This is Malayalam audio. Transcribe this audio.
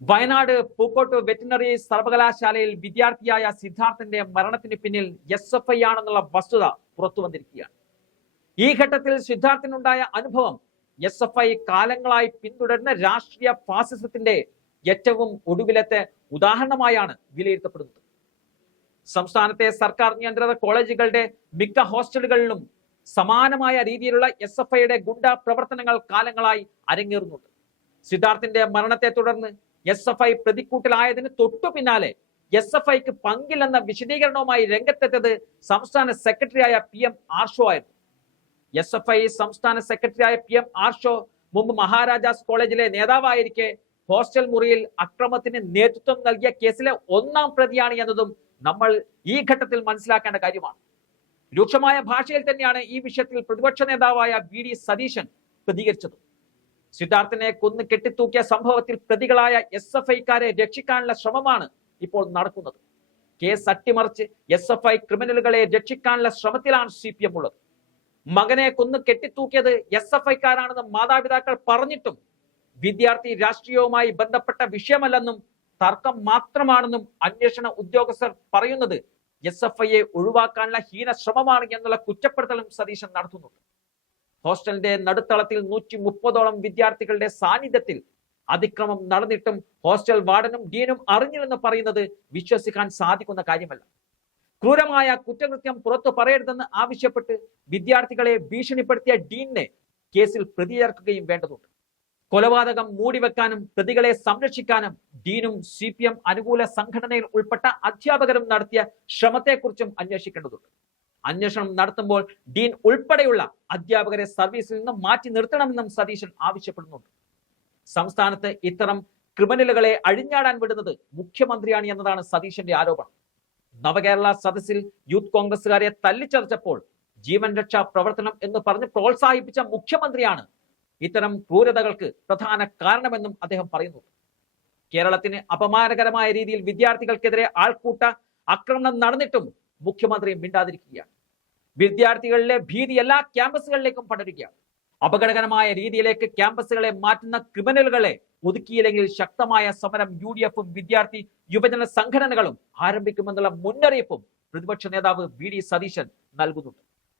വയനാട് പൂക്കോട്ട് വെറ്റിനറി സർവകലാശാലയിൽ വിദ്യാർത്ഥിയായ സിദ്ധാർത്ഥന്റെ മരണത്തിന് പിന്നിൽ എസ് എഫ് ഐ ആണെന്നുള്ള വസ്തുത പുറത്തു വന്നിരിക്കുകയാണ്. ഈ ഘട്ടത്തിൽ സിദ്ധാർത്ഥിനുണ്ടായ അനുഭവം എസ് എഫ് ഐ കാലങ്ങളായി പിന്തുടരുന്ന രാഷ്ട്രീയ ഫാസിസത്തിന്റെ ഏറ്റവും ഒടുവിലത്തെ ഉദാഹരണമായാണ് വിലയിരുത്തപ്പെടുന്നത്. സംസ്ഥാനത്തെ സർക്കാർ നിയന്ത്രിത കോളേജുകളുടെ മിക്ക ഹോസ്റ്റലുകളിലും സമാനമായ രീതിയിലുള്ള എസ് എഫ് ഐയുടെ ഗുണ്ട പ്രവർത്തനങ്ങൾ കാലങ്ങളായി അരങ്ങേറുന്നുണ്ട്. സിദ്ധാർത്ഥിന്റെ മരണത്തെ തുടർന്ന് എസ് എഫ് ഐ പ്രതിക്കൂട്ടിലായതിന് തൊട്ടു പിന്നാലെ എസ് എഫ് ഐക്ക് പങ്കില്ലെന്ന വിശദീകരണവുമായി രംഗത്തെത്തിയത് സംസ്ഥാന സെക്രട്ടറിയായ പി എം ആർഷോ ആയിരുന്നു. എസ് എഫ് ഐ സംസ്ഥാന സെക്രട്ടറിയായ പി എം ആർഷോ മുമ്പ് മഹാരാജാസ് കോളേജിലെ നേതാവായിരിക്കെ ഹോസ്റ്റൽ മുറിയിൽ അക്രമത്തിന് നേതൃത്വം നൽകിയ കേസിലെ ഒന്നാം പ്രതിയാണ് എന്നതും നമ്മൾ ഈ ഘട്ടത്തിൽ മനസ്സിലാക്കേണ്ട കാര്യമാണ്. രൂക്ഷമായ ഭാഷയിൽ തന്നെയാണ് ഈ വിഷയത്തിൽ പ്രതിപക്ഷ നേതാവായ വി ഡി സതീശൻ പ്രതികരിച്ചത്. സിദ്ധാർത്ഥിനെ കൊന്ന് കെട്ടിത്തൂക്കിയ സംഭവത്തിൽ പ്രതികളായ എസ് എഫ് ഐക്കാരെ രക്ഷിക്കാനുള്ള ശ്രമമാണ് ഇപ്പോൾ നടക്കുന്നത്. കേസ് അട്ടിമറിച്ച് എസ് എഫ് ഐ ക്രിമിനലുകളെ രക്ഷിക്കാനുള്ള ശ്രമത്തിലാണ് സി പി എം ഉള്ളത്. മകനെ കൊന്ന് കെട്ടിത്തൂക്കിയത് എസ് എഫ് ഐക്കാരാണെന്ന് മാതാപിതാക്കൾ പറഞ്ഞിട്ടും വിദ്യാർത്ഥി രാഷ്ട്രീയവുമായി ബന്ധപ്പെട്ട വിഷയമല്ലെന്നും തർക്കം മാത്രമാണെന്നും അന്വേഷണ ഉദ്യോഗസ്ഥർ പറയുന്നത് എസ് എഫ് ഐയെ ഒഴിവാക്കാനുള്ള ഹീന ശ്രമമാണ് എന്നുള്ള കുറ്റപ്പെടുത്തലും സതീശൻ നടത്തുന്നുണ്ട്. ഹോസ്റ്റലിന്റെ നടുത്തളത്തിൽ നൂറ്റി മുപ്പതോളം വിദ്യാർത്ഥികളുടെ സാന്നിധ്യത്തിൽ അതിക്രമം നടന്നിട്ടും ഹോസ്റ്റൽ വാർഡനും ഡീനും അറിഞ്ഞില്ലെന്ന് പറയുന്നത് വിശ്വസിക്കാൻ സാധിക്കുന്ന കാര്യമല്ല. ക്രൂരമായ കുറ്റകൃത്യം പുറത്തു പറയരുതെന്ന് ആവശ്യപ്പെട്ട് വിദ്യാർത്ഥികളെ ഭീഷണിപ്പെടുത്തിയ ഡീനെ കേസിൽ പ്രതി ചേർക്കുകയും വേണ്ടതുണ്ട്. കൊലപാതകം മൂടിവെക്കാനും പ്രതികളെ സംരക്ഷിക്കാനും ഡീനും സി പി എം അനുകൂല സംഘടനയിൽ ഉൾപ്പെട്ട അധ്യാപകരും നടത്തിയ ശ്രമത്തെക്കുറിച്ചും അന്വേഷിക്കേണ്ടതുണ്ട്. അന്വേഷണം നടത്തുമ്പോൾ ഡീൻ ഉൾപ്പെടെയുള്ള അധ്യാപകരെ സർവീസിൽ നിന്ന് മാറ്റി നിർത്തണമെന്നും സതീശൻ ആവശ്യപ്പെടുന്നുണ്ട്. സംസ്ഥാനത്ത് ഇത്തരം ക്രിമിനലുകളെ അഴിഞ്ഞാടാൻ വിടുന്നത് മുഖ്യമന്ത്രിയാണ് എന്നതാണ് സതീശന്റെ ആരോപണം. നവകേരള സദസ്സിൽ യൂത്ത് കോൺഗ്രസുകാരെ തല്ലിച്ചതച്ചപ്പോൾ ജീവൻ രക്ഷാ പ്രവർത്തനം എന്ന് പറഞ്ഞ് പ്രോത്സാഹിപ്പിച്ച മുഖ്യമന്ത്രിയാണ് ഇത്തരം ക്രൂരതകൾക്ക് പ്രധാന കാരണമെന്നും അദ്ദേഹം പറയുന്നു. കേരളത്തിന് അപമാനകരമായ രീതിയിൽ വിദ്യാർത്ഥികൾക്കെതിരെ ആൾക്കൂട്ട ആക്രമണം നടന്നിട്ടും മുഖ്യമന്ത്രി മിണ്ടാതിരിക്കുകയാണ്. വിദ്യാർത്ഥികളിലെ ഭീതി എല്ലാ ക്യാമ്പസുകളിലേക്കും പടരുകയാണ്. അപകടകരമായ രീതിയിലേക്ക് ക്യാമ്പസുകളെ മാറ്റുന്ന ക്രിമിനലുകളെ ഒതുക്കിയില്ലെങ്കിൽ ശക്തമായ സമരം യു ഡി എഫും വിദ്യാർത്ഥി യുവജന സംഘടനകളും ആരംഭിക്കുമെന്നുള്ള മുന്നറിയിപ്പും പ്രതിപക്ഷ നേതാവ് വി ഡി സതീശൻ നൽകുന്നുണ്ട്.